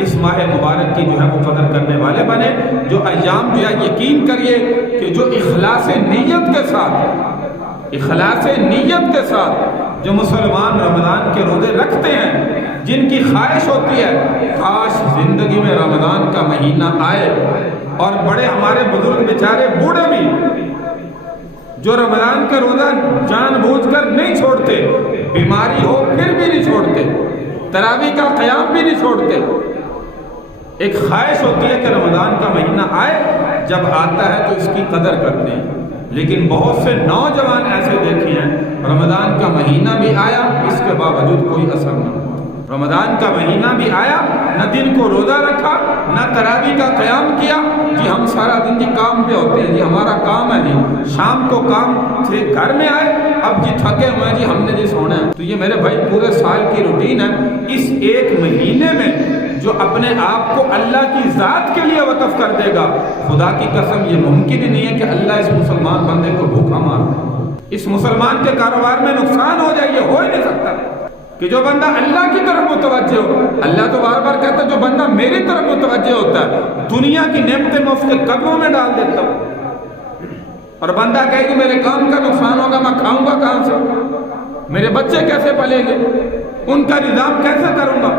اس ماہ مبارک کی جو ہے وہ قدر کرنے والے بنے، جو ایام جو ہے یقین کریے کہ جو اخلاص نیت کے ساتھ جو مسلمان رمضان کے روزے رکھتے ہیں، جن کی خواہش ہوتی ہے کاش زندگی میں رمضان کا مہینہ آئے، اور بڑے ہمارے بزرگ بیچارے بوڑھے بھی جو رمضان کا روزہ جان بوجھ کر نہیں چھوڑتے، بیماری ہو پھر بھی نہیں چھوڑتے، تراویح کا قیام بھی نہیں چھوڑتے، ایک خواہش ہوتی ہے کہ رمضان کا مہینہ آئے، جب آتا ہے تو اس کی قدر کرتے ہیں۔ لیکن بہت سے نوجوان ایسے دیکھے ہیں رمضان کا مہینہ بھی آیا، اس کے باوجود کوئی اثر نہ ہوا۔ رمضان کا مہینہ بھی آیا، نہ دن کو روزہ رکھا، نہ تراویح کا قیام کیا، جی ہم سارا دن جی کام پہ ہوتے ہیں، جی ہمارا کام ہے، جی شام کو کام سے گھر میں آئے، اب جی تھکے ہوئے ہیں، جی ہم نے جی سونا ہے۔ تو یہ میرے بھائی پورے سال کی روٹین ہے، اس ایک مہینے میں جو اپنے آپ کو اللہ کی ذات کے لیے وقف کر دے گا، خدا کی قسم یہ ممکن ہی نہیں ہے کہ اللہ اس مسلمان بندے کو بھوکا مار دے، اس مسلمان کے کاروبار میں نقصان ہو جائے، یہ ہو ہی نہیں سکتا کہ جو بندہ اللہ کی طرف متوجہ ہو۔ اللہ تو بار بار کہتا ہے جو بندہ میری طرف متوجہ ہوتا ہے دنیا کی نعمتیں میں اس کے قدموں میں ڈال دیتا ہوں، اور بندہ کہے کہ میرے کام کا نقصان ہوگا، میں کھاؤں گا کہاں سے، میرے بچے کیسے پلیں گے، ان کا نظام کیسے کروں گا۔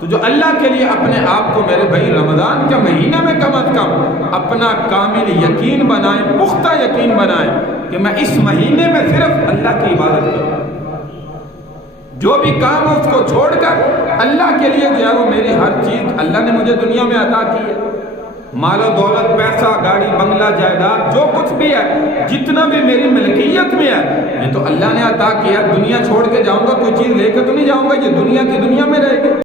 تو جو اللہ کے لیے اپنے آپ کو میرے بھائی رمضان کے مہینے میں کم از کم اپنا کامل یقین بنائیں، پختہ یقین بنائیں کہ میں اس مہینے میں صرف اللہ کی عبادت کروں، جو بھی کام اس کو چھوڑ کر اللہ کے لیے جو ہے وہ میری ہر چیز اللہ نے مجھے دنیا میں عطا کی ہے، مال و دولت، پیسہ، گاڑی، بنگلہ، جائیداد، جو کچھ بھی ہے، جتنا بھی میری ملکیت میں ہے، یہ تو اللہ نے عطا کیا۔ دنیا چھوڑ کے جاؤں گا، کوئی چیز لے کے تو نہیں جاؤں گا، یہ دنیا کی دنیا میں رہے گی۔